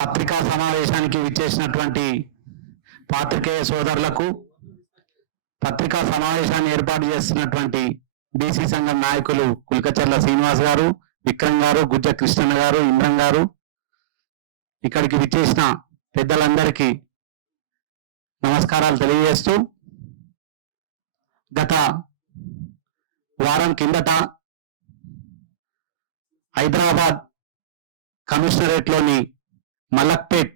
పత్రికా సమావేశానికి విచ్చేసినటువంటి పాత్రికేయ సోదరులకు, పత్రికా సమావేశాన్ని ఏర్పాటు చేస్తున్నటువంటి బీసీ సంఘం నాయకులు కుల్కచర్ల శ్రీనివాస్ గారు, విక్రమ్ గారు, గుజ్జ కృష్ణన్న గారు, ఇంద్రం గారు, ఇక్కడికి విచ్చేసిన పెద్దలందరికీ నమస్కారాలు తెలియజేస్తూ, గత వారం కిందట హైదరాబాద్ కమిషనరేట్లోని మలక్పేట్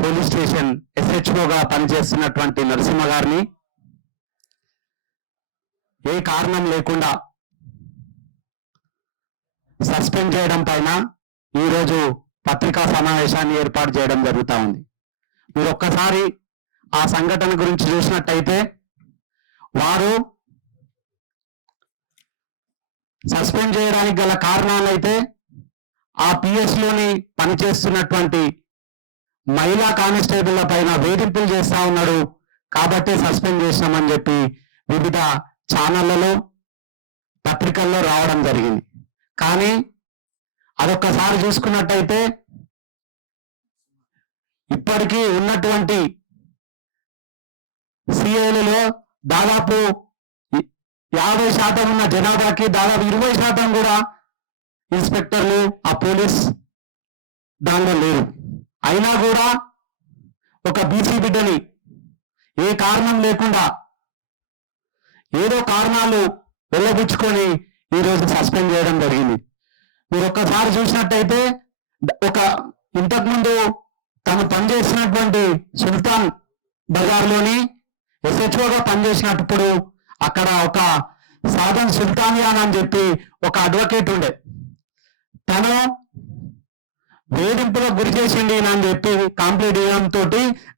పోలీస్ స్టేషన్ ఎస్హెచ్ఓగా పనిచేస్తున్నటువంటి నరసింహ గారిని ఏ కారణం లేకుండా సస్పెండ్ చేయడం పైన ఈరోజు పత్రికా సమావేశాన్ని ఏర్పాటు చేయడం జరుగుతూ ఉంది. మీరు ఒక్కసారి ఆ సంఘటన గురించి చూసినట్టయితే, వారు సస్పెండ్ చేయడానికి గల కారణాలైతే ఆ పిఎస్లోని పనిచేస్తున్నటువంటి మహిళా కానిస్టేబుల్ల పైన వేధింపులు చేస్తా ఉన్నాడు కాబట్టి సస్పెండ్ చేసినామని చెప్పి వివిధ ఛానళ్లలో, పత్రికల్లో రావడం జరిగింది. కానీ అదొక్కసారి చూసుకున్నట్టయితే ఇప్పటికీ ఉన్నటువంటి సిఐలలో దాదాపు 50% ఉన్న జనాభాకి దాదాపు 20% కూడా ఇన్స్పెక్టర్లు ఆ పోలీస్ దానిలో లేరు. అయినా కూడా ఒక బీసీ బిడ్డని ఏ కారణం లేకుండా ఏదో కారణాలు వెళ్ళబుచ్చుకొని ఈరోజు సస్పెండ్ చేయడం జరిగింది. మీరు ఒక్కసారి చూసినట్టయితే, ఒక ఇంతకుముందు తను పనిచేసినటువంటి సుల్తాన్ బజార్లోని ఎస్హెచ్ఓగా పనిచేసినప్పుడు అక్కడ ఒక సాధన్ సుల్తానియాన్ అని చెప్పి ఒక అడ్వకేట్ ఉండే, తను వేధింపులకు గురి చేసిండి అని చెప్పి కంప్లైంట్ ఇవ్వడంతో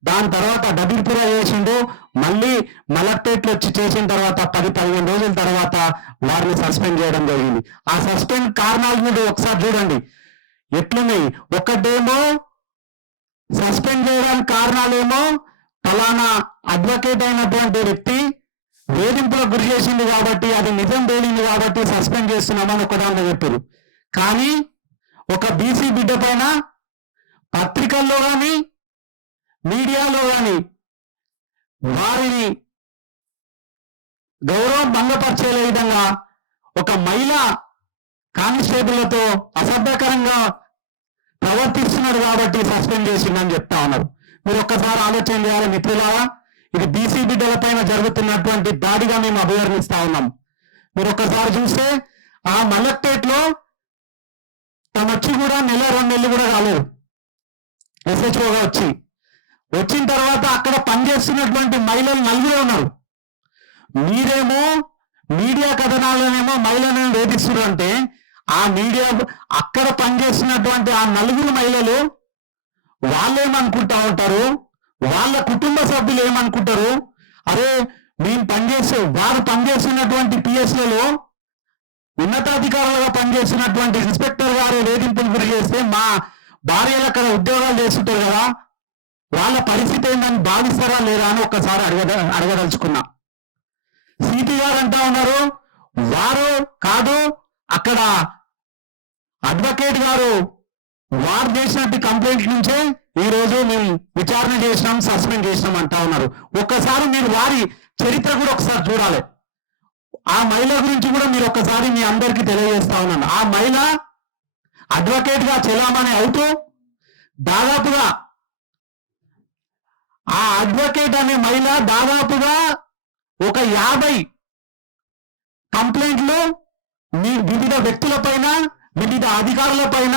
దాని తర్వాత డబిల్పుర చేసిండు. మళ్ళీ మలక్పేట్లు వచ్చి చేసిన తర్వాత 10-15 రోజుల తర్వాత వారిని సస్పెండ్ చేయడం జరిగింది. ఆ సస్పెండ్ కారణాలు మీరు ఒకసారి చూడండి ఎట్లున్నాయి. ఒకటేమో సస్పెండ్ చేయడానికి కారణాలేమో ఫలానా అడ్వకేట్ అయినటువంటి వ్యక్తి వేధింపులకు గురి చేసింది కాబట్టి, అది నిజం తేలింది కాబట్టి సస్పెండ్ చేస్తున్నామని ఒకదాంట్లో చెప్పారు. కానీ ఒక బీసీ బిడ్డ పైన పత్రికల్లో కానీ మీడియాలో కానీ వారిని గౌరవం భంగపరిచే విధంగా ఒక మహిళా కానిస్టేబుళ్లతో అసభ్యకరంగా ప్రవర్తిస్తున్నాడు కాబట్టి సస్పెండ్ చేసిందని చెప్తా ఉన్నారు. మీరు ఒక్కసారి ఆలోచన చేయాలి మిత్రులారా, ఇది బీసీ బిడ్డల పైన జరుగుతున్నటువంటి దాడిగా మేము అభివర్ణిస్తా ఉన్నాం. మీరు ఒక్కసారి చూస్తే ఆ మలక్పేట్లో తను వచ్చి కూడా 1-2 నెలలు కూడా రాలేదు ఎస్హెచ్ఓగా వచ్చిన తర్వాత అక్కడ పనిచేస్తున్నటువంటి మహిళలు 4 ఉన్నారు. మీరేమో మీడియా కథనాలనేమో మహిళలను వేధిస్తున్నారు అంటే, ఆ మీడియా అక్కడ పనిచేస్తున్నటువంటి ఆ 4 మహిళలు వాళ్ళేమనుకుంటా ఉంటారు, వాళ్ళ కుటుంబ సభ్యులు ఏమనుకుంటారు, అరే మేము వారు పనిచేస్తున్నటువంటి పిఎస్లలో ఉన్నతాధికారులుగా పనిచేస్తున్నటువంటి ఇన్స్పెక్టర్ గారు వేధింపులు గురి చేస్తే మా భార్యలు అక్కడ ఉద్యోగాలు చేస్తుంటారు కదా, వాళ్ళ పరిస్థితి ఏంటని భావిస్తారా లేదా అని ఒక్కసారి అడగదలుచుకున్నా. సిపి గారు అంటా ఉన్నారు, వారు కాదు అక్కడ అడ్వకేట్ గారు వారు చేసినట్టు కంప్లైంట్ నుంచే ఈరోజు మేము విచారణ చేసినాం, సస్పెండ్ చేసినాం అంటా ఉన్నారు. ఒక్కసారి మీరు వారి చరిత్ర కూడా ఒకసారి చూడాలి. ఆ మహిళ గురించి కూడా మీరు ఒక్కసారి మీ అందరికీ తెలియజేస్తా ఉన్నాను. ఆ మహిళ అడ్వకేట్ గా చెలామణి అవుతూ దాదాపుగా ఆ అడ్వకేట్ అనే మహిళ దాదాపుగా ఒక 50 కంప్లైంట్లు వివిధ వ్యక్తుల పైన, వివిధ అధికారుల పైన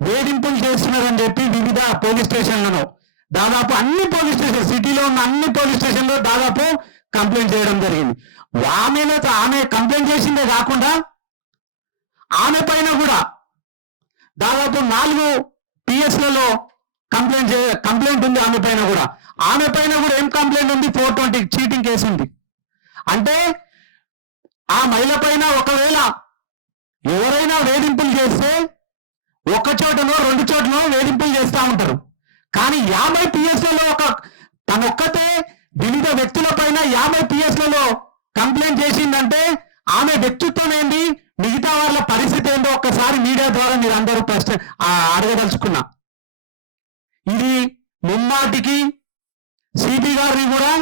వేధింపులు చేస్తున్నారని చెప్పి వివిధ పోలీస్ స్టేషన్లను, దాదాపు అన్ని పోలీస్ స్టేషన్, సిటీలో ఉన్న అన్ని పోలీస్ స్టేషన్లో దాదాపు కంప్లైంట్ చేయడం జరిగింది. ఆమె కంప్లైంట్ చేసిందే కాకుండా ఆమె పైన కూడా దాదాపు 4 పిఎస్లలో కంప్లైంట్ ఉంది. ఆమె పైన కూడా ఏం కంప్లైంట్ ఉంది, 420 చీటింగ్ కేసు ఉంది. అంటే ఆ మహిళ పైన ఒకవేళ ఎవరైనా వేధింపులు చేస్తే ఒక చోటనో 2 చోటనో వేధింపులు చేస్తూ ఉంటారు. కానీ 50 పిఎస్లలో తనొక్కతే వివిధ వ్యక్తుల పైన 50 పిఎస్లలో కంప్లైంట్ చేసిందంటే ఆమె వ్యక్తిత్వం ఏంటి, మిగతా వాళ్ళ పరిస్థితి ఏంటో ఒక్కసారి మీడియా ద్వారా మీరు అందరూ అడగదలుచుకున్నా. ఇది ముమ్మాటికి సిపి గారిని కూడా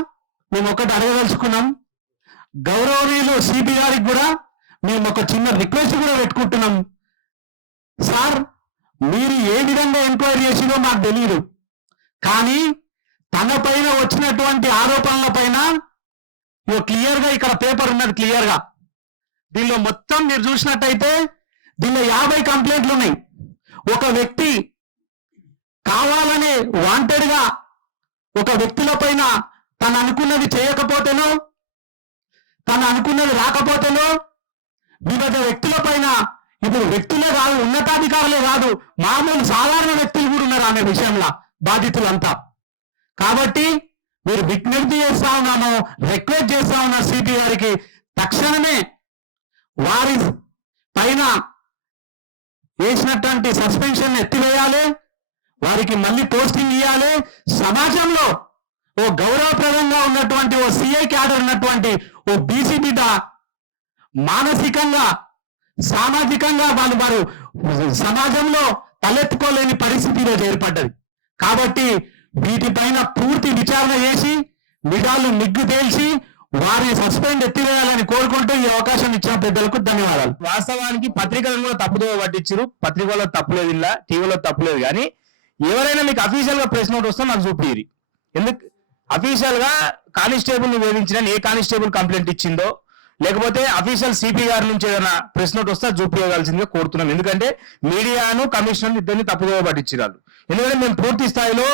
మేము ఒకటి అడగదలుచుకున్నాం. గౌరవనీయులు సిపి గారికి కూడా మేము ఒక చిన్న రిక్వెస్ట్ కూడా పెట్టుకుంటున్నాం. సార్, మీరు ఏ విధంగా ఎంక్వైరీ చేసిందో మాకు తెలియదు, కానీ తన పైన వచ్చినటువంటి ఆరోపణల పైన క్లియర్గా ఇక్కడ పేపర్ ఉన్నది క్లియర్గా. దీనిలో మొత్తం మీరు చూసినట్టయితే దీనిలో 50 కంప్లైంట్లు ఉన్నాయి. ఒక వ్యక్తి కావాలనే వాంటెడ్గా ఒక వ్యక్తుల పైన తను అనుకున్నది చేయకపోతేనో, తను అనుకున్నది రాకపోతేనో, వివిధ వ్యక్తుల పైన, ఇప్పుడు వ్యక్తులే కాదు, ఉన్నతాధికారులే కాదు, మామూలు సాధారణ వ్యక్తులు కూడా ఉన్నారు ఆమె విషయంలో బాధితులంతా. కాబట్టి మీరు విజ్ఞప్తి చేస్తా ఉన్నాము, రిక్వెస్ట్ చేస్తా ఉన్నా సిపి గారికి, తక్షణమే వారి పైన వేసినటువంటి సస్పెన్షన్ ఎత్తివేయాలి, వారికి మళ్ళీ పోస్టింగ్ ఇవ్వాలి. సమాజంలో ఓ గౌరవప్రదంగా ఉన్నటువంటి ఓ సిఐ క్యాడర్ ఉన్నటువంటి ఓ బీసీ బిడ్డ మానసికంగా సామాజికంగా వారు సమాజంలో తలెత్తుకోలేని పరిస్థితి ఈరోజు ఏర్పడ్డది. కాబట్టి వీటిపైన పూర్తి విచారణ చేసి నిజాలు నిగ్గు తేల్చి వారిని సస్పెండ్ ఎత్తివేయాలని కోరుకుంటూ ఈ అవకాశం ఇచ్చిన పెద్దలకు ధన్యవాదాలు. వాస్తవానికి పత్రికలను కూడా తప్పుదో పట్టించారు. పత్రికల్లో తప్పులేదు, ఇలా టీవీలో తప్పులేదు. కానీ ఎవరైనా మీకు అఫీషియల్ గా ప్రెస్ నోట్ వస్తే నాకు చూపిరి. ఎందుకు అఫీషియల్ గా కానిస్టేబుల్ ని వేధించిన ఏ కానిస్టేబుల్ కంప్లైంట్ ఇచ్చిందో, లేకపోతే అఫీషియల్ సిపి గారి నుంచి ఏదైనా ప్రెస్ నోట్ వస్తే చూపించవలసిందిగా కోరుతున్నాం. ఎందుకంటే మీడియాను కమిషనర్ ఇద్దరిని తప్పుదో పట్టించారు. ఎందుకంటే మేము పూర్తి స్థాయిలో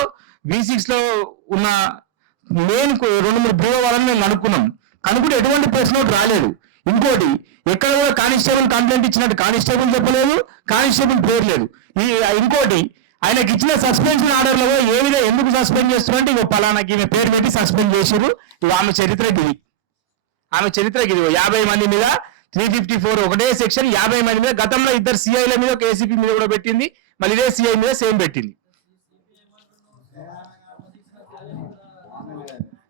V6 లో ఉన్న మెయిన్ 2-3 బ్యూరో వాళ్ళని మేము అనుకున్నాం, కనుకుంటే ఎటువంటి ప్రెస్ నోట్ రాలేదు. ఇంకోటి, ఎక్కడ కూడా కానిస్టేబుల్ కంప్లైంట్ ఇచ్చినట్టు కానిస్టేబుల్ చెప్పలేదు, కానిస్టేబుల్ పేరు లేదు. ఇంకోటి, ఆయనకి ఇచ్చిన సస్పెన్షన్ ఆర్డర్లో ఏ విధంగా ఎందుకు సస్పెండ్ చేస్తున్నారంటే ఇగో పలానాకి ఈమె పేరు పెట్టి సస్పెండ్ చేసారు. ఇవి ఆమె చరిత్రకి ఇది 50 మంది మీద 354 ఒకటే సెక్షన్, 50 మంది మీద. గతంలో 2 సిఐల మీద, ఒక ఏసీపీ మీద కూడా పెట్టింది, మళ్ళీ ఇదే సిఐ మీద సేమ్ పెట్టింది.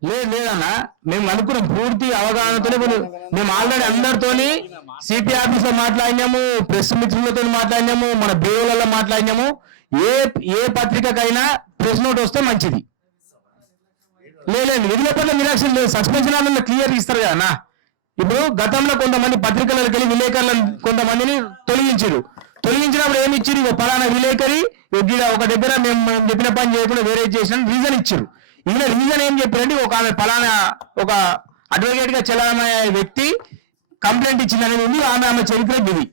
లేదన్నా, మేము అనుకున్నాం పూర్తి అవగాహనతోనే. మేము ఆల్రెడీ అందరితోని సిపి ఆఫీస్ లో మాట్లాడినాము, ప్రెస్ మిత్రులతో మాట్లాడినాము, మన బ్యూరోలలో మాట్లాడినాము. ఏ పత్రికకైనా ప్రెస్ నోట్ వస్తే మంచిది. లేదు విధులపట్ల నిరాక్షణ లేదు, సస్పెన్షన్ ఆర్డర్లో క్లియర్ ఇస్తారు కదా. ఇప్పుడు గతంలో కొంతమంది పత్రికలకు వెళ్ళి విలేకరులను కొంతమందిని తొలగించినప్పుడు ఏమి ఇచ్చారు, ఇక పలానా విలేకరి ఒక దగ్గర మేము చెప్పిన పని చేయకుండా వేరే చేసిన రీజన్ ఇచ్చారు. ఈయన రీజన్ ఏం చెప్పారంటే ఒక ఆమె పలానా ఒక అడ్వకేట్ గా చెల్లమయ్యే వ్యక్తి కంప్లైంట్ ఇచ్చిందనేది ఉంది. ఆమె చరిత్ర ఇది.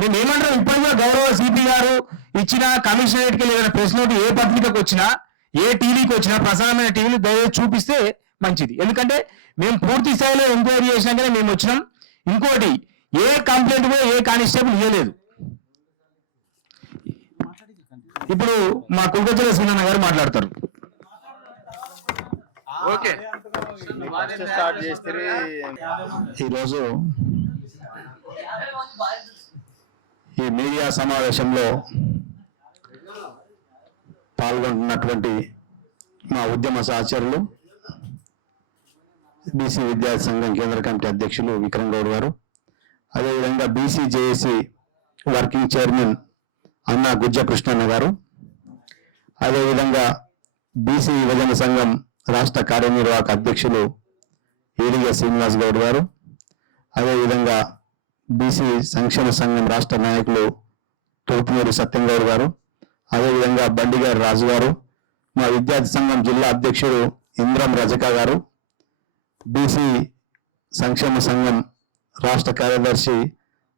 మేము ఏమంటాం, ఇప్పటికీ కూడా గౌరవ సిపి గారు ఇచ్చిన కమిషనరేట్కి ఏదైనా ప్రెస్ నోట్ ఏ పత్రికకు వచ్చినా, ఏ టీవీకి వచ్చినా, ప్రసారమైన టీవీలు దయచేసి చూపిస్తే మంచిది. ఎందుకంటే మేము పూర్తి స్థాయిలో ఎంక్వైరీ చేసినాకనే మేము వచ్చినాం. ఇంకోటి, ఏ కంప్లైంట్ కూడా ఏ కానిస్టేబుల్ ఇవ్వలేదు. ఇప్పుడు మా కుల్కచల సింగన్న గారు మాట్లాడతారు. ఈరోజు ఈ మీడియా సమావేశంలో పాల్గొంటున్నటువంటి మా ఉద్యమ సహచరులు, బీసీ విద్యార్థి సంఘం కేంద్ర కమిటీ అధ్యక్షులు విక్రమ్ గౌడ్ గారు, అదేవిధంగా బీసీ జేఏసీ వర్కింగ్ చైర్మన్ అన్న గుజ్జ కృష్ణన్న గారు, అదేవిధంగా బీసీ విభజన సంఘం రాష్ట్ర కార్యనిర్వాహక అధ్యక్షులు ఏడిగ శ్రీనివాస్ గౌడ్ గారు, అదేవిధంగా బీసీ సంక్షేమ సంఘం రాష్ట్ర నాయకులు తూర్పునూరి సత్యం గౌడ్ గారు, అదేవిధంగా బండిగారి రాజు గారు, మా విద్యార్థి సంఘం జిల్లా అధ్యక్షుడు ఇంద్రం రజక గారు, బీసీ సంక్షేమ సంఘం రాష్ట్ర కార్యదర్శి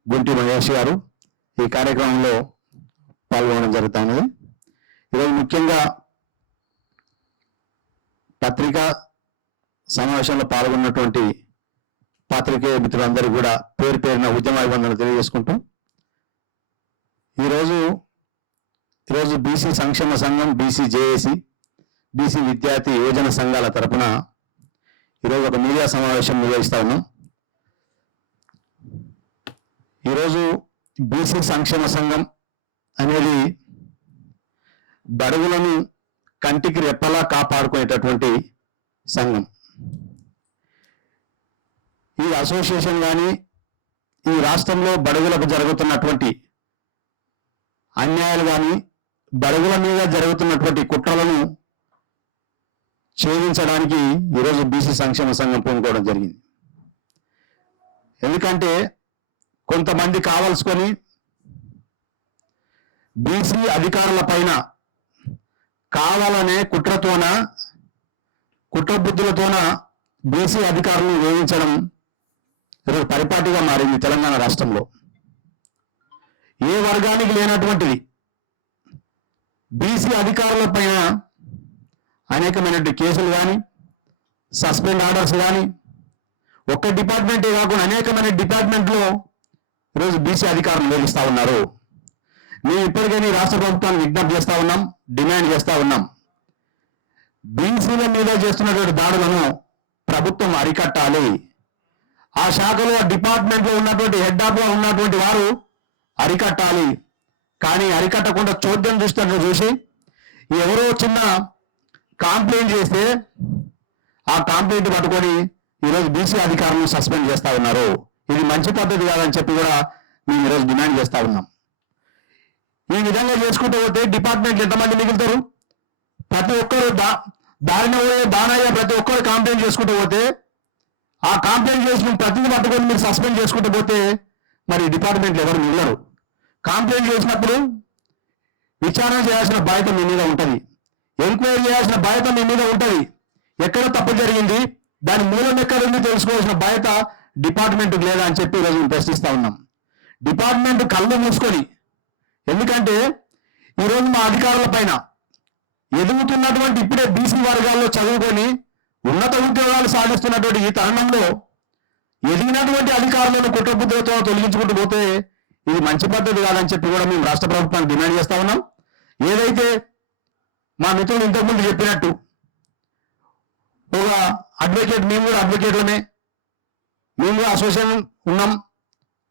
గుంటి మహేష్ గారు ఈ కార్యక్రమంలో పాల్గొనడం జరుగుతున్నది. ఈరోజు ముఖ్యంగా పత్రికా సమావేశంలో పాల్గొన్నటువంటి పాత్రికేయ మిత్రులందరూ కూడా పేరు పేరున ఉద్యమాభివందనలు తెలియజేసుకుంటూ, ఈరోజు బీసీ సంక్షేమ సంఘం, బీసీ జేఏసీ, బీసీ విద్యార్థి యువజన సంఘాల తరపున ఈరోజు ఒక మీడియా సమావేశం నిర్వహిస్తా ఉన్నాం. ఈరోజు బీసీ సంక్షేమ సంఘం అనేది బడుగులను కంటికి రెప్పలా కాపాడుకునేటటువంటి సంఘం. ఈ అసోసియేషన్ కానీ ఈ రాష్ట్రంలో బడుగులకు జరుగుతున్నటువంటి అన్యాయాలు కానీ బడుగుల మీద జరుగుతున్నటువంటి కుట్రలను ఛేదించడానికి ఈరోజు బీసీ సంక్షేమ సంఘం పూనుకోవడం జరిగింది. ఎందుకంటే కొంతమంది కావాల్సుకొని బీసీ అధికారుల పైన కావాలనే కుట్రబుద్ధులతోన బీసీ అధికారులను వేయించడం ఈరోజు పరిపాటిగా మారింది తెలంగాణ రాష్ట్రంలో. ఏ వర్గానికి లేనటువంటిది బీసీ అధికారుల పైన అనేకమైనటువంటి కేసులు కానీ సస్పెండ్ ఆర్డర్స్ కానీ ఒక్క డిపార్ట్మెంటే కాకుండా అనేకమైన డిపార్ట్మెంట్లో ఈరోజు బీసీ అధికారులు వేధిస్తూ ఉన్నారు. మేము ఇప్పటికైనా రాష్ట్ర ప్రభుత్వాన్ని విజ్ఞప్తి చేస్తూ ఉన్నాం, డిమాండ్ చేస్తూ ఉన్నాం. బీసీల మీద చేస్తున్నటువంటి దాడులను ప్రభుత్వం అరికట్టాలి. ఆ శాఖలో డిపార్ట్మెంట్లో ఉన్నటువంటి హెడ్ ఆఫ్ లో ఉన్నటువంటి వారు అరికట్టాలి. కానీ అరికట్టకుండా చోద్యం చూసి ఎవరో చిన్న కాంప్లైంట్ చేస్తే ఆ కాంప్లైంట్ పట్టుకొని ఈరోజు బీసీ అధికారులను సస్పెండ్ చేస్తా ఉన్నారు. ఇది మంచి పద్ధతి కాదని చెప్పి కూడా మేము ఈరోజు డిమాండ్ చేస్తా ఉన్నాం. ఈ విధంగా చేసుకుంటూ పోతే డిపార్ట్మెంట్లు ఎంతమంది మిగులుతారు? ప్రతి ఒక్కరు దానయ్య ప్రతి ఒక్కరు కాంప్లైంట్ చేసుకుంటూ పోతే ఆ కాంప్లైంట్ చేసిన ప్రతిని పట్టుకొని మీరు సస్పెండ్ చేసుకుంటూ పోతే మరి డిపార్ట్మెంట్లు ఎవరు మిగలరు. కాంప్లైంట్ చేసినప్పుడు విచారణ చేయాల్సిన బాధ్యత మీ మీద ఉంటుంది, ఎంక్వైరీ చేయాల్సిన బాధ్యత మీ మీద ఉంటుంది. ఎక్కడ తప్పు జరిగింది, దాని మూలం ఎక్కడ ఉంది తెలుసుకోవాల్సిన బాధ్యత డిపార్ట్మెంట్కి లేదా అని చెప్పి ఈరోజు మేము ప్రశ్నిస్తా ఉన్నాం. డిపార్ట్మెంట్ కళ్ళు మూసుకొని, ఎందుకంటే ఈరోజు మా అధికారుల పైన ఎదుగుతున్నటువంటి ఇప్పుడే బీసీ వర్గాల్లో చదువుకొని ఉన్నత ఉద్యోగాలు సాధిస్తున్నటువంటి ఈ తరుణంలో ఎదిగినటువంటి అధికారులను కుట్రబుద్ధులతో తొలగించుకుంటూ పోతే ఇది మంచి పద్ధతి కాదని చెప్పి కూడా మేము రాష్ట్ర ప్రభుత్వాన్ని డిమాండ్ చేస్తా ఉన్నాం. ఏదైతే మా మిత్రులు ఇంతకుముందు చెప్పినట్టు ఒక అడ్వకేట్, మేము కూడా అడ్వకేట్లమే, మేము కూడా అసోసియేషన్ ఉన్నాం.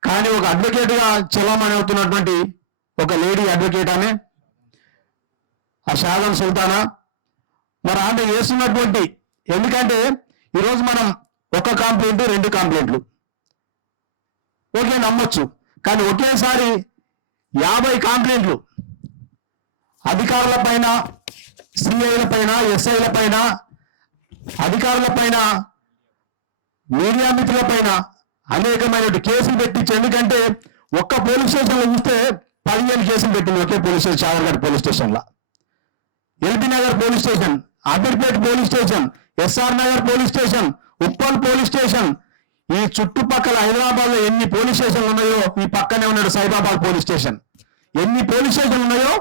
కానీ ఒక అడ్వకేట్గా చలామణి అవుతున్నటువంటి ఒక లేడీ అడ్వకేట్ ఆమె ఆ షాగన్ సుల్తానా, మరి ఆమె చేస్తున్నటువంటి, ఎందుకంటే ఈరోజు మనం ఒక కాంప్లైంట్ 2 కాంప్లైంట్లు ఓకే నమ్మొచ్చు, కానీ ఒకేసారి 50 కాంప్లైంట్లు అధికారుల పైన, సిఐల పైన, ఎస్ఐల పైన, అధికారుల పైన, మీడియా మిత్రుల పైన అనేకమైన కేసులు పెట్టించి, ఎందుకంటే ఒక్క పోలీస్ స్టేషన్లో చూస్తే 15 కేసులు పెట్టింది ఒకే పోలీస్ స్టేషన్, చావర్ఘాట్ పోలీస్ స్టేషన్లో, LB Nagar police station, Ameerpet police station, SR Nagar police station, Uppal police station, ఈ చుట్టుపక్కల హైదరాబాద్ లో ఎన్ని పోలీస్ స్టేషన్లు ఉన్నాయో, ఈ పక్కనే ఉన్నాడు సైబాబాద్ పోలీస్ స్టేషన్, ఎన్ని పోలీస్ స్టేషన్లు ఉన్నాయో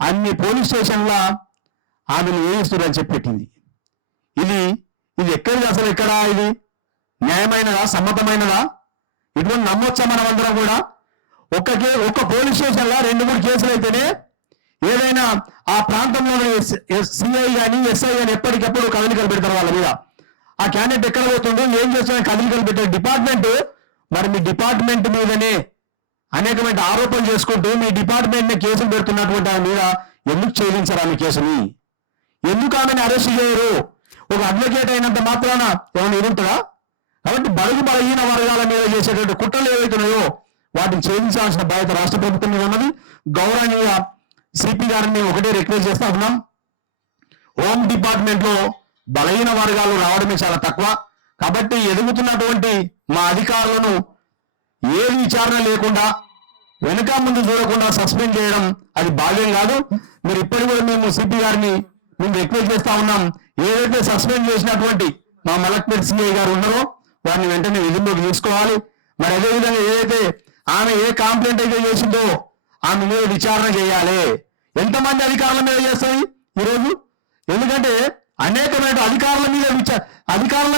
అన్ని పోలీస్ స్టేషన్ల ఆమెను వేయిస్తున్నారని చెప్పి పెట్టింది. ఇది ఎక్కడిది అసలు? ఎక్కడ ఇది న్యాయమైనదా, సమ్మతమైనదా? ఇటువంటి నమ్మొచ్చా మనం అందరం కూడా? ఒక్క పోలీస్ స్టేషన్లో 2-3 కేసులు అయితేనే ఏదైనా ఆ ప్రాంతంలో సిఐ కానీ ఎస్ఐ కానీ ఎప్పటికప్పుడు కదలికలు పెడతారు వాళ్ళ మీద. ఆ క్యాండిడేట్ ఎక్కడ పోతుండో, ఏం చేస్తున్నా కదలికలు పెట్టే డిపార్ట్మెంట్, మరి మీ డిపార్ట్మెంట్ మీదనే అనేకమైన ఆరోపణలు చేసుకుంటూ మీ డిపార్ట్మెంట్ నే కేసులు పెడుతున్నటువంటి ఆమె మీద ఎందుకు ఛేదించారు ఆమె కేసుని? ఎందుకు ఆమెను అరెస్ట్ చేయరు? ఒక అడ్వకేట్ అయినంత మాత్రాన ఏమైనా ఎదుగుతుందా? కాబట్టి బలహీన వర్గాల మీద చేసేటువంటి కుట్రలు ఏవైతున్నాయో వాటిని ఛేదించాల్సిన బాధ్యత రాష్ట్ర ప్రభుత్వం మీద ఉన్నది. గౌరవనీయ సిపి గారిని ఒకటే రిక్వెస్ట్ చేస్తా ఉన్నాం, హోమ్ డిపార్ట్మెంట్ లో బలహీన వర్గాలు రావడమే చాలా తక్కువ. కాబట్టి ఎదుగుతున్నటువంటి మా అధికారులను ఏ విచారణ లేకుండా, వెనుక ముందు చూడకుండా సస్పెండ్ చేయడం అది భావ్యం కాదు. మీరు ఇప్పటికి కూడా మేము సిపి గారిని రిక్వెస్ట్ చేస్తా ఉన్నాం, ఏదైతే సస్పెండ్ చేసినటువంటి మా మలక్పేట్ సిఐ గారు ఉన్నారో వారిని వెంటనే విధుల్లోకి తీసుకోవాలి. మరి అదేవిధంగా ఏదైతే ఆమె ఏ కాంప్లైంట్ అయితే చేసిందో ఆమె మీద విచారణ చేయాలి. ఎంతమంది అధికారుల మీద చేస్తుంది ఈరోజు? ఎందుకంటే అనేకమైన అధికారుల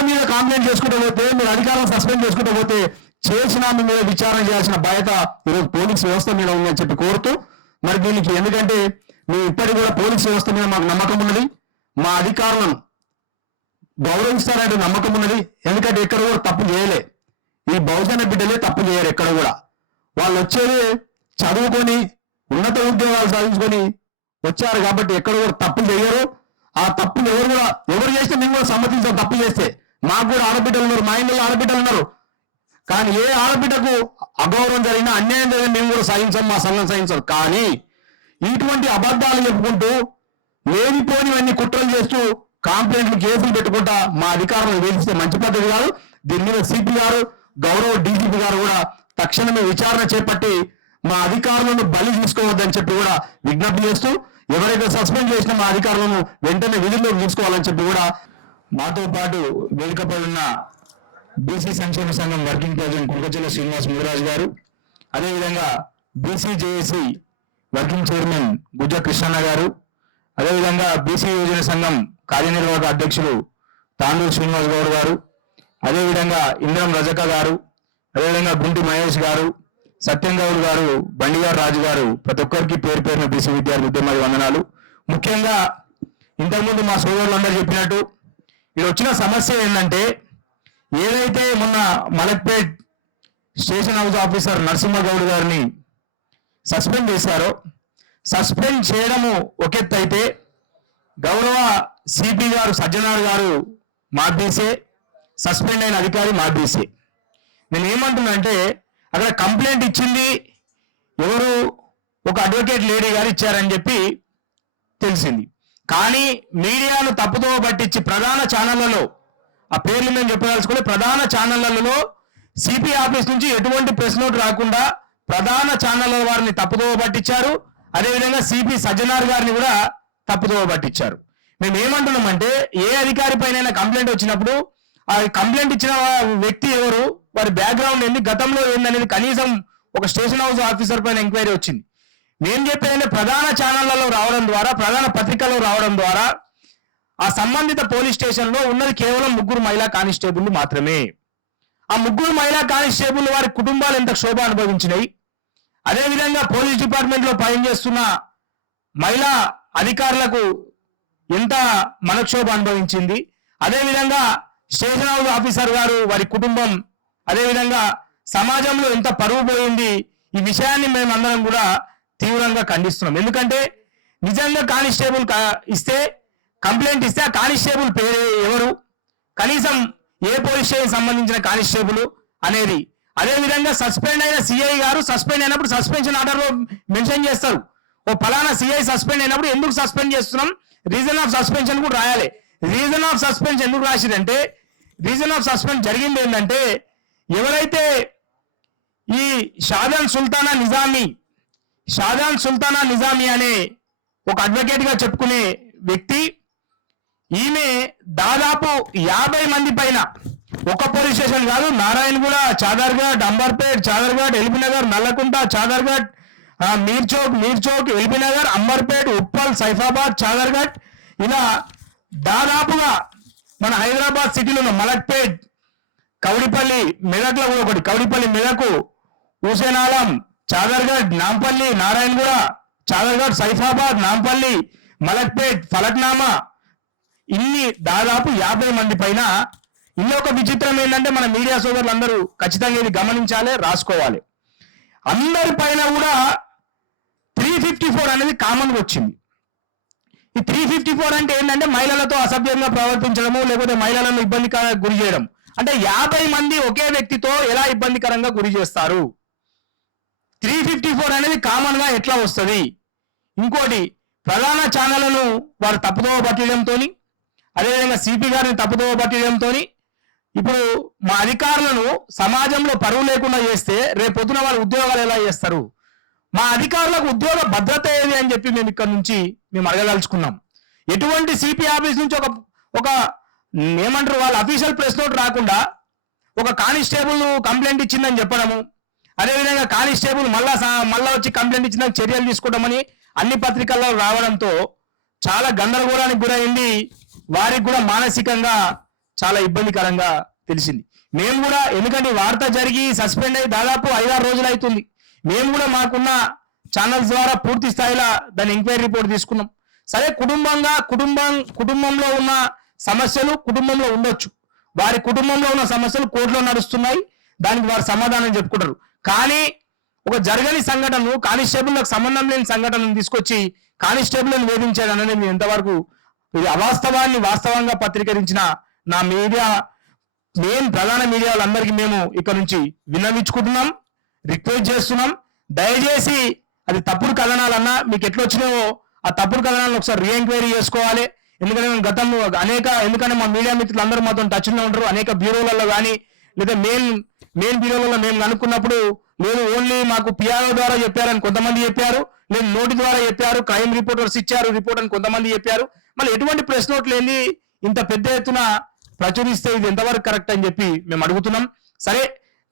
మీద కాంప్లైంట్ చేసుకుంటూ పోతే, మీరు అధికారులను సస్పెండ్ చేసుకుంటూ పోతే చేసిన మీద విచారణ చేయాల్సిన బాధ్యత ఈరోజు పోలీస్ వ్యవస్థ మీద ఉందని చెప్పి కోరుతూ, మరి దీనికి ఎందుకంటే మేము ఇప్పటికి కూడా పోలీస్ వ్యవస్థ మీద మాకు నమ్మకం ఉన్నది, మా అధికారులను గౌరవిస్తారంటే నమ్మకం ఉన్నది. ఎందుకంటే ఎక్కడ కూడా తప్పు చేయలే, ఈ బహుజన బిడ్డలే తప్పు చేయరు ఎక్కడ కూడా. వాళ్ళు వచ్చేది చదువుకొని ఉన్నత ఉద్యోగాలు సాధించుకొని వచ్చారు కాబట్టి ఎక్కడ కూడా తప్పు చేయరు. ఆ తప్పులు ఎవరు చేస్తే మేము కూడా సమ్మతించాం. తప్పు చేస్తే మాకు కూడా ఆడబిడ్డలు ఉన్నారు, మా ఇంట్లో ఆడబిడ్డలు ఉన్నారు, కానీ ఏ ఆడబిడ్డకు అగౌరవం జరిగినా అన్యాయం జరిగినా మేము కూడా సహించాం, మా సంఘం సహించాం. కానీ ఇటువంటి అబద్ధాలు చెప్పుకుంటూ లేనిపోనివన్నీ కుట్రలు చేస్తూ కంప్లైంట్లు కేసులు పెట్టుకుంటా మా అధికారులను వేధిస్తే మంచి పద్ధతి కాదు. దీని మీద సిపి గారు, గౌరవ డీజీపీ గారు కూడా తక్షణమే విచారణ చేపట్టి మా అధికారులను బలి తీసుకోవద్దని చెప్పి కూడా విజ్ఞప్తి చేస్తూ, ఎవరైతే సస్పెండ్ చేసిన మా అధికారులను వెంటనే విధుల్లోకి తీసుకోవాలని చెప్పి కూడా మాతో పాటు వేదికపై ఉన్న బీసీ సంక్షేమ సంఘం వర్కింగ్ ప్రెసిడెంట్ కులకచెల్ల శ్రీనివాస్ ముదిరాజు గారు, అదేవిధంగా BC JAC working chairman Gujja కృష్ణన్న గారు, అదేవిధంగా బీసీ యోజన సంఘం కార్యనిర్వాహక అధ్యక్షులు తాండూరు శ్రీనివాస్ గౌడ్ గారు, అదేవిధంగా ఇంద్రం రజక గారు, అదేవిధంగా గుంటి మహేష్ గారు, సత్యం గౌడ్ గారు, బండిగారు రాజు గారు, ప్రతి ఒక్కరికి పేరు పేరున బీసీ విద్యార్థి ఉద్యమాది వందనాలు. ముఖ్యంగా ఇంతకుముందు మా సోదరులందరూ చెప్పినట్టు ఇది వచ్చిన సమస్య ఏంటంటే, ఏదైతే మొన్న Malakpet station house officer Narasimha Goud గారిని సస్పెండ్ చేశారో, సస్పెండ్ చేయడము ఒక ఎత్తు అయితే, గౌరవ సిపి గారు సజ్జనార్ గారు మాబీసే, సస్పెండ్ అయిన అధికారి మాబీసే. నేను ఏమంటున్నానంటే, అక్కడ కంప్లైంట్ ఇచ్చింది ఎవరు, ఒక అడ్వకేట్ లేడీ గారు ఇచ్చారని చెప్పి తెలిసింది. కానీ మీడియాను తప్పుదో పట్టించి ప్రధాన ఛానళ్లలో, ఆ పేర్లు మేము చెప్పదలుచుకుని, ప్రధాన ఛానళ్లలో సిపి ఆఫీస్ నుంచి ఎటువంటి ప్రెస్ నోట్ రాకుండా ప్రధాన ఛానళ్ల వారిని తప్పుదో పట్టించారు. అదేవిధంగా సిపి సజ్జనార్ గారిని కూడా తప్పుదో పట్టించారు. మేము ఏమంటున్నామంటే, ఏ అధికారి పైన కంప్లైంట్ వచ్చినప్పుడు ఆ కంప్లైంట్ ఇచ్చిన వ్యక్తి ఎవరు, వారి బ్యాక్గ్రౌండ్ ఏంది, గతంలో ఏందనేది కనీసం ఒక స్టేషన్ హౌస్ ఆఫీసర్ పైన ఎంక్వైరీ వచ్చింది. మేము చెప్పేది ప్రధాన ఛానళ్లలో రావడం ద్వారా, ప్రధాన పత్రికల్లో రావడం ద్వారా ఆ సంబంధిత పోలీస్ స్టేషన్లో ఉన్నది కేవలం 3 మహిళా కానిస్టేబుల్ మాత్రమే. ఆ 3 మహిళా కానిస్టేబుల్ వారి కుటుంబాలు ఎంత క్షోభ అనుభవించినాయి, అదేవిధంగా పోలీస్ డిపార్ట్మెంట్ లో పనిచేస్తున్న మహిళా అధికారులకు ఎంత మనక్షోభ అనుభవించింది, అదేవిధంగా స్టేషన్ హౌస్ ఆఫీసర్ గారు, వారి కుటుంబం, అదేవిధంగా సమాజంలో ఎంత పరువు పోయింది. ఈ విషయాన్ని మేమందరం కూడా తీవ్రంగా ఖండిస్తున్నాం. ఎందుకంటే నిజంగా కానిస్టేబుల్ ఇస్తే, కంప్లైంట్ ఇస్తే ఆ కానిస్టేబుల్ పేరు ఎవరు, కనీసం ఏ పోలీస్ స్టేషన్ సంబంధించిన కానిస్టేబుల్ అనేది, అదేవిధంగా సస్పెండ్ అయిన సిఐ గారు సస్పెండ్ అయినప్పుడు సస్పెన్షన్ ఆర్డర్లో మెన్షన్ చేస్తారు. ఓ ఫలానా సిఐ సస్పెండ్ అయినప్పుడు ఎందుకు సస్పెండ్ చేస్తున్నాం, రీజన్ ఆఫ్ సస్పెన్షన్ కూడా రాయాలి. రీజన్ ఆఫ్ సస్పెన్షన్ ఎందుకు రాసిదంటే, రీజన్ ఆఫ్ సస్పెండ్ జరిగింది ఏంటంటే, ఎవరైతే ఈ షాజాన్ సుల్తానా నిజామీ అనే ఒక అడ్వకేట్ గా చెప్పుకునే వ్యక్తి, ఈమె దాదాపు 50 మంది పైన, ఒక పోలీస్ స్టేషన్ కాదు, నారాయణగూడ, చాదర్ఘాట్, అంబర్పేట్, చాదర్ఘాట్, ఎల్బీనగర్, నల్లకుంట, చాదర్ఘాట్, మీర్చౌక్, ఎల్బీనగర్, అంబర్పేట్, ఉప్పల్, సైఫాబాద్, చాదర్ఘాట్, ఇలా దాదాపుగా మన హైదరాబాద్ సిటీలో ఉన్న మలక్పేట్, కౌడిపల్లి, మెదక్లో కూడా ఒకటి, కౌడిపల్లి, మెదకు, హుసేనాలం, చాదర్ఘాట్, నాంపల్లి, నారాయణగూడ, చాదర్ఘాట్, సైఫాబాద్, నాంపల్లి, మలక్పేట్, ఫలక్నామా, ఇన్ని దాదాపు 50 మంది పైన. ఇంకొక విచిత్రం ఏంటంటే, మన మీడియా సోదరులు అందరూ ఖచ్చితంగా ఇది గమనించాలి, రాసుకోవాలి. అందరి పైన కూడా 354 అనేది కామన్ గా వచ్చింది. ఈ 354 అంటే ఏంటంటే, మహిళలతో అసభ్యంగా ప్రవర్తించడము, లేకపోతే మహిళలను ఇబ్బందికరంగా గురి చేయడం. అంటే 50 మంది ఒకే వ్యక్తితో ఎలా ఇబ్బందికరంగా గురి చేస్తారు? 354 అనేది కామన్ గా ఎట్లా వస్తుంది? ఇంకోటి, ప్రధాన ఛానళ్లను వారు తప్పుదోవ పట్టడంతో, అదేవిధంగా సిపి గారిని తప్పుదోవ పట్టడంతో, ఇప్పుడు మా అధికారులను సమాజంలో పరువు లేకుండా చేస్తే రేపొద్దున వాళ్ళ ఉద్యోగాలు ఎలా చేస్తారు? మా అధికారులకు ఉద్యోగ భద్రత ఏది అని చెప్పి మేము ఇక్కడ నుంచి అడగదలుచుకున్నాం. ఎటువంటి సిపి ఆఫీస్ నుంచి ఒక ఏమంటారు, వాళ్ళ అఫీషియల్ ప్రెస్ నోట్ రాకుండా ఒక కానిస్టేబుల్ కంప్లైంట్ ఇచ్చిందని చెప్పడము, అదేవిధంగా కానిస్టేబుల్ మళ్ళా వచ్చి కంప్లైంట్ ఇచ్చిందని చర్యలు తీసుకోవడమని అన్ని పత్రికల్లో రావడంతో చాలా గందరగోళానికి గురైంది. వారికి కూడా మానసికంగా చాలా ఇబ్బందికరంగా తెలిసింది. మేము కూడా, ఎందుకంటే వార్త జరిగి సస్పెండ్ అయ్యి దాదాపు 5-6 రోజులు అవుతుంది, మేము కూడా మాకున్న ఛానల్స్ ద్వారా పూర్తి స్థాయిలో దాని ఎంక్వైరీ రిపోర్ట్ తీసుకున్నాం. సరే, కుటుంబంలో ఉన్న సమస్యలు కుటుంబంలో ఉండొచ్చు, వారి కుటుంబంలో ఉన్న సమస్యలు కోర్టులో నడుస్తున్నాయి, దానికి వారు సమాధానం చెప్పుకుంటారు. కానీ ఒక జరగని సంఘటనను, కానిస్టేబుల్లకు సంబంధం లేని సంఘటనను తీసుకొచ్చి కానిస్టేబుల్ని వేధించాడు అనేది మేము ఎంతవరకు, ఇది అవాస్తవాన్ని వాస్తవంగా పత్రికరించిన నా మీడియా మేము ప్రధాన మీడియా వాళ్ళందరికీ మేము ఇక్కడ నుంచి విన్నవించుకుంటున్నాం, రిక్వెస్ట్ చేస్తున్నాం. దయచేసి అది తప్పుడు కథనాలన్నా మీకు ఎట్లా వచ్చినావో ఆ తప్పుడు కథనాలను ఒకసారి రీఎంక్వైరీ చేసుకోవాలి. ఎందుకంటే మేము గతంలో ఎందుకంటే మా మీడియా మిత్రులు అందరూ మాతో టచ్లో ఉంటారు. అనేక బ్యూరోలలో కానీ లేదా మెయిన్ బ్యూరోలలో మేము కనుక్కున్నప్పుడు లేదు ఓన్లీ మాకు పిఆర్ఓ ద్వారా చెప్పారని కొంతమంది చెప్పారు, లేదు నోటి ద్వారా చెప్పారు, క్రైమ్ రిపోర్టర్స్ ఇచ్చారు రిపోర్ట్ అని కొంతమంది చెప్పారు. మళ్ళీ ఎటువంటి ప్రెస్ నోట్లు ఏంది ఇంత పెద్ద ఎత్తున ప్రచురిస్తే ఇది ఎంతవరకు కరెక్ట్ అని చెప్పి మేము అడుగుతున్నాం. సరే,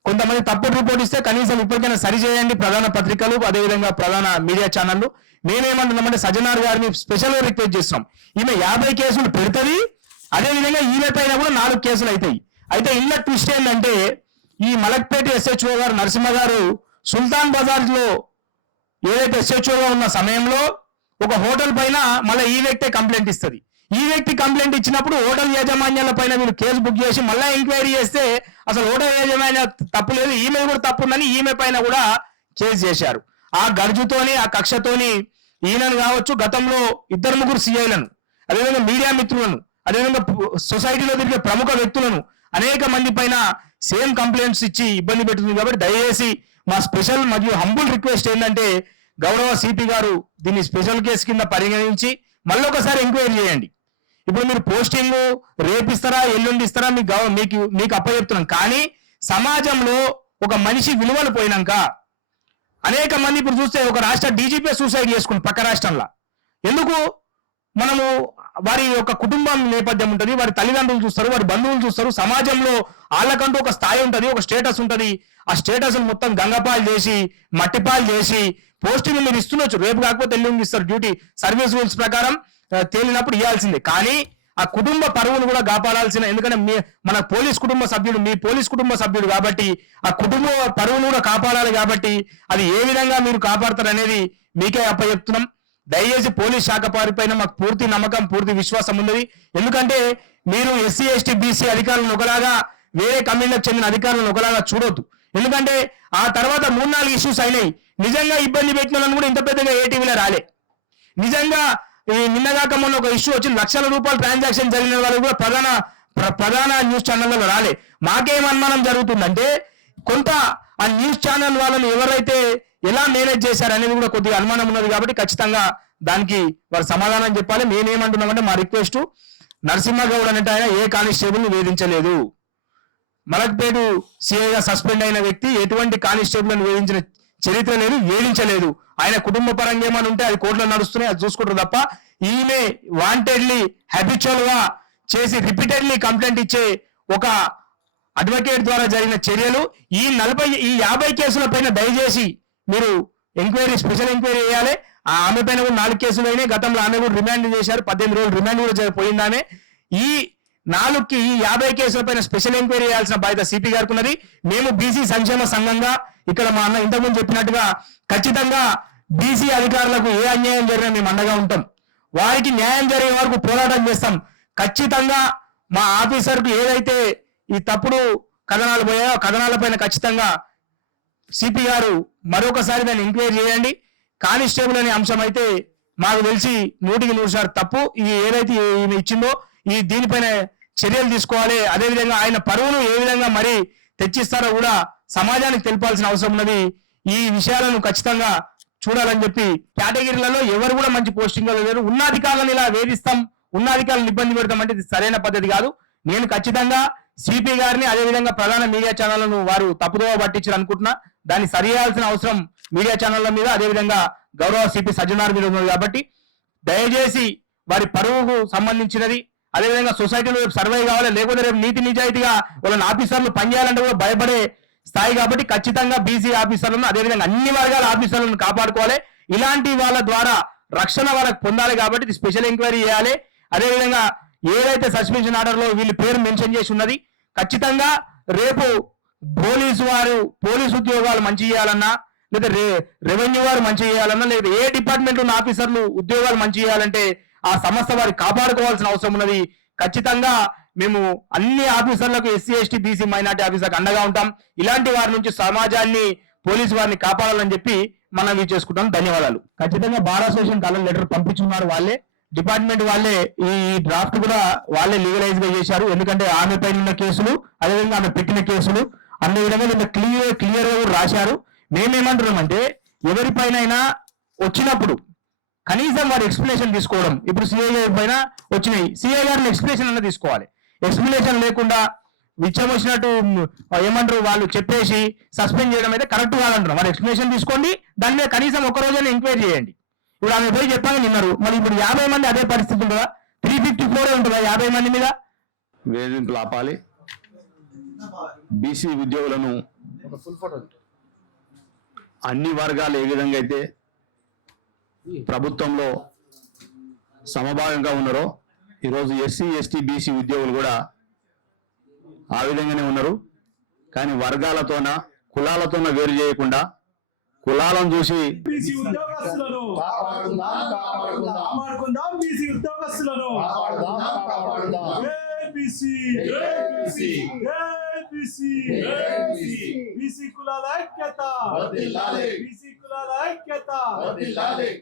కొంతమంది తప్పుడు రిపోర్ట్ ఇస్తే కనీసం ఇప్పటికైనా సరి చేయండి ప్రధాన పత్రికలు, అదేవిధంగా ప్రధాన మీడియా ఛానళ్లు. మేమేమంటున్నామంటే సజ్జనార్ గారిని స్పెషల్ గా రిక్వెస్ట్ చేస్తున్నాం. ఈమె 50 కేసులు పెడుతుంది, అదేవిధంగా ఈమె పైన కూడా 4 కేసులు అవుతాయి. అయితే ఇన్న ట్విస్ట్ ఏంటంటే ఈ మలక్పేట SHO గారు నరసింహ గారు సుల్తాన్ బజార్ లో ఏదైతే SHOగా ఉన్న సమయంలో ఒక హోటల్ పైన మళ్ళీ ఈ వ్యక్తే కంప్లైంట్ ఇస్తుంది. ఈ వ్యక్తి కంప్లైంట్ ఇచ్చినప్పుడు హోటల్ యాజమాన్యాల పైన వీళ్ళు కేసు బుక్ చేసి మళ్ళీ ఎంక్వైరీ చేస్తే అసలు హోటల్ యాజమాన్య తప్పు లేదు, ఈమె కూడా తప్పు ఉందని ఈమె పైన కూడా కేసు చేశారు. ఆ గర్జుతోని ఆ కక్షతోని ఈయనను కావచ్చు, గతంలో 2-3 CIలను, అదేవిధంగా మీడియా మిత్రులను, అదేవిధంగా సొసైటీలో తిరిగే ప్రముఖ వ్యక్తులను అనేక మంది పైన సేమ్ కంప్లైంట్స్ ఇచ్చి ఇబ్బంది పెడుతుంది. కాబట్టి దయచేసి మా స్పెషల్ మరియు హంబుల్ రిక్వెస్ట్ ఏంటంటే గౌరవ CP గారు దీన్ని స్పెషల్ కేసు కింద పరిగణించి మళ్ళీ ఒకసారి ఎంక్వైరీ చేయండి. ఇప్పుడు మీరు పోస్టింగ్ రేపిస్తారా ఎల్లుండి ఇస్తారా మీకు అప్పచెప్తున్నాం. కానీ సమాజంలో ఒక మనిషి విలువలు పోయినాక అనేక మంది ఇప్పుడు చూస్తే ఒక రాష్ట్ర DGP సూసైడ్ చేసుకుని పక్క రాష్ట్రంలో ఎందుకు మనము వారి యొక్క కుటుంబం నేపథ్యం ఉంటుంది, వారి తల్లిదండ్రులు చూస్తారు, వారి బంధువులు చూస్తారు, సమాజంలో వాళ్ళకంటూ ఒక స్థాయి ఉంటుంది, ఒక స్టేటస్ ఉంటుంది. ఆ స్టేటస్ మొత్తం గంగపాలు చేసి మట్టిపాలు చేసి పోస్టింగ్ మీరు ఇస్తుండొచ్చు, రేపు కాకపోతే ఎల్లుండి ఇస్తారు, డ్యూటీ సర్వీస్ రూల్స్ ప్రకారం తేలినప్పుడు ఇవ్వాల్సిందే. కానీ ఆ కుటుంబ పరువును కూడా కాపాడాల్సిన, ఎందుకంటే మన పోలీస్ కుటుంబ సభ్యుడు, మీ పోలీస్ కుటుంబ సభ్యుడు కాబట్టి ఆ కుటుంబ పరువును కూడా కాపాడాలి. కాబట్టి అది ఏ విధంగా మీరు కాపాడతారు అనేది మీకే అప్పచెప్తున్నాం. దయచేసి పోలీస్ శాఖ పైన మాకు పూర్తి నమ్మకం, పూర్తి విశ్వాసం ఉన్నది. ఎందుకంటే మీరు SC ST BC అధికారులను ఒకలాగా, వేరే కమ్యూనిటీకి చెందిన అధికారులను ఒకలాగా చూడొద్దు. ఎందుకంటే ఆ తర్వాత 3-4 ఇష్యూస్ అయినాయి. నిజంగా ఇబ్బంది పెట్టిన వాళ్ళని కూడా ఇంత పెద్దగా ATVలో రాలే. నిజంగా నిన్నగాక మొన్న ఒక ఇష్యూ వచ్చి లక్షల రూపాయలు ట్రాన్సాక్షన్ జరిగిన వాళ్ళు కూడా ప్రధాన న్యూస్ ఛానళ్ళలో రాలే. మాకేం అనుమానం జరుగుతుందంటే కొంత ఆ న్యూస్ ఛానల్ వాళ్ళని ఎవరైతే ఎలా మేనేజ్ చేశారు అనేది కూడా కొద్దిగా అనుమానం ఉన్నది. కాబట్టి ఖచ్చితంగా దానికి వారు సమాధానం చెప్పాలి. మేమేమంటున్నామంటే మా రిక్వెస్ట్, నరసింహగౌడ్ అంటే ఆయన ఏ కానిస్టేబుల్ ని వేధించలేదు. మలక్పేట CIగా సస్పెండ్ అయిన వ్యక్తి ఎటువంటి కానిస్టేబుల్ ని వేధించిన చరిత్ర లేదు, వేధించలేదు. ఆయన కుటుంబ పరంగా ఏమైనా ఉంటే అది కోర్టులో నడుస్తున్నాయి, అది చూసుకుంటారు తప్ప ఈమె వాంటెడ్లీ హ్యాబిచువల్ గా చేసి రిపీటెడ్లీ కంప్లైంట్ ఇచ్చే ఒక అడ్వకేట్ ద్వారా జరిగిన చర్యలు. ఈ 50 కేసుల పైన దయచేసి మీరు స్పెషల్ ఎంక్వైరీ చేయాలి. ఆమె పైన కూడా 4 కేసులు అయినాయి. గతంలో ఆమె కూడా రిమాండ్ చేశారు, 18 రోజులు రిమాండ్ కూడా పోయింది ఆమె. ఈ 50 కేసుల పైన స్పెషల్ ఎంక్వైరీ చేయాల్సిన బాధ్యత CP గారికి ఉన్నది. మేము BC సంక్షేమ సంఘంగా ఇక్కడ మా అన్న ఇంతకుముందు చెప్పినట్టుగా ఖచ్చితంగా BC అధికారులకు ఏ అన్యాయం జరిగినా మేము అండగా ఉంటాం. వారికి న్యాయం జరిగే వరకు పోరాటం చేస్తాం. ఖచ్చితంగా మా ఆఫీసర్కు ఏదైతే ఈ తప్పుడు కథనాలు పోయాయో కథనాల పైన ఖచ్చితంగా CP గారు మరొకసారి దాన్ని ఎంక్వైరీ చేయండి. కానిస్టేబుల్ అనే అంశం అయితే మాకు తెలిసి 100% తప్పు. ఈ ఏదైతే ఈమె ఇచ్చిందో దీనిపైన చర్యలు తీసుకోవాలి. అదేవిధంగా ఆయన పరువును ఏ విధంగా మరి తెచ్చిస్తారో కూడా సమాజానికి తెలిపాల్సిన అవసరం ఉన్నది. ఈ విషయాలను ఖచ్చితంగా చూడాలని చెప్పి కేటగిరీలలో ఎవరు కూడా మంచి పోస్టింగ్ లేరు. ఉన్న అధికారులను ఇలా వేధిస్తాం, ఉన్న అధికారులను ఇబ్బంది పెడతాం అంటే ఇది సరైన పద్ధతి కాదు. నేను ఖచ్చితంగా CP గారిని అదేవిధంగా ప్రధాన మీడియా ఛానళ్లను వారు తప్పుదోవ పట్టించారు అనుకుంటున్నా. దాన్ని సరియాల్సిన అవసరం మీడియా ఛానళ్ల మీద అదేవిధంగా గౌరవ CP సజ్జనార్ మీద ఉన్నది. కాబట్టి దయచేసి వారి పరువుకు సంబంధించినది, అదేవిధంగా సొసైటీలో రేపు సర్వే కావాలి, లేకపోతే రేపు నీతి నిజాయితీగా వాళ్ళని ఆఫీసర్లు పనిచేయాలంటే కూడా భయపడే స్థాయి. కాబట్టి ఖచ్చితంగా BC ఆఫీసర్లను అదేవిధంగా అన్ని వర్గాల ఆఫీసర్లను కాపాడుకోవాలి. ఇలాంటి వాళ్ళ ద్వారా రక్షణ వాళ్ళకి పొందాలి. కాబట్టి ఇది స్పెషల్ ఎంక్వైరీ చేయాలి. అదేవిధంగా ఏదైతే సస్పెన్షన్ ఆర్డర్ లో వీళ్ళ పేరు మెన్షన్ చేసి ఉన్నది, ఖచ్చితంగా రేపు పోలీసు ఉద్యోగాలు మంచి చేయాలన్నా, లేదా రెవెన్యూ వారు మంచి చేయాలన్నా, లేదా ఏ డిపార్ట్మెంట్ ఉన్న ఆఫీసర్లు ఉద్యోగాలు మంచి చేయాలంటే ఆ సంస్థ వారికి కాపాడుకోవాల్సిన అవసరం ఉన్నది. ఖచ్చితంగా మేము అన్ని ఆఫీసర్లకు SC ST BC మైనార్టీ ఆఫీసర్లకు అండగా ఉంటాం. ఇలాంటి వారి నుంచి సమాజాన్ని పోలీసు వారిని కాపాడాలని చెప్పి మనవి చేసుకుంటాం. ధన్యవాదాలు. ఖచ్చితంగా బార్ అసోసియేషన్ కాలం లెటర్ పంపించున్నారు వాళ్ళే. డిపార్ట్మెంట్ వాళ్ళే ఈ డ్రాఫ్ట్ కూడా వాళ్ళే లీగలైజ్ గా చేశారు. ఎందుకంటే ఆమె పైన ఉన్న కేసులు, అదేవిధంగా ఆమె పెట్టిన కేసులు అన్ని విధంగా నిన్న క్లియర్ గా కూడా రాశారు. మేమేమంటున్నామంటే ఎవరిపైనైనా వచ్చినప్పుడు కనీసం వారి ఎక్స్ప్లెనేషన్ తీసుకోవడం. ఇప్పుడు సిఐ గారి పైన వచ్చినాయి, సిఐ గారిని ఎక్స్ప్లెనేషన్ అన్న తీసుకోవాలి. ఎక్స్ప్లెనేషన్ లేకుండా విచ్చం వచ్చినట్టు ఏమంటారు వాళ్ళు చెప్పేసి సస్పెండ్ చేయడం అయితే కరెక్ట్ కాదంటున్నాం. మరి ఎక్స్ప్లెనేషన్ తీసుకోండి, దాని మీద కనీసం ఒక్క రోజైనా ఎంక్వైరీ చేయండి. ఇప్పుడు ఆమె పోయి చెప్పాలని నిన్నారు, మరి ఇప్పుడు 50 మంది అదే పరిస్థితి ఉంటుందా? 354 ఉంటుందా 50 మంది మీద? వేధింపులు ఆపాలి. బీసీ ఉద్యోగులను అన్ని వర్గాలు ఏ విధంగా అయితే ప్రభుత్వంలో సమభాగంగా ఉన్నారో ఈరోజు ఎస్సీ ఎస్టీ బీసీ ఉద్యోగులు కూడా ఆ విధంగానే ఉన్నారు. కానీ వర్గాలతోన కులాలతోన వేరు చేయకుండా కులాలను చూసి బీసీ ఉద్యోగస్తులను కాపాడుకుందాం. బీసీ ఉద్యోగస్తులను బీసీ కులాల ఐక్యత.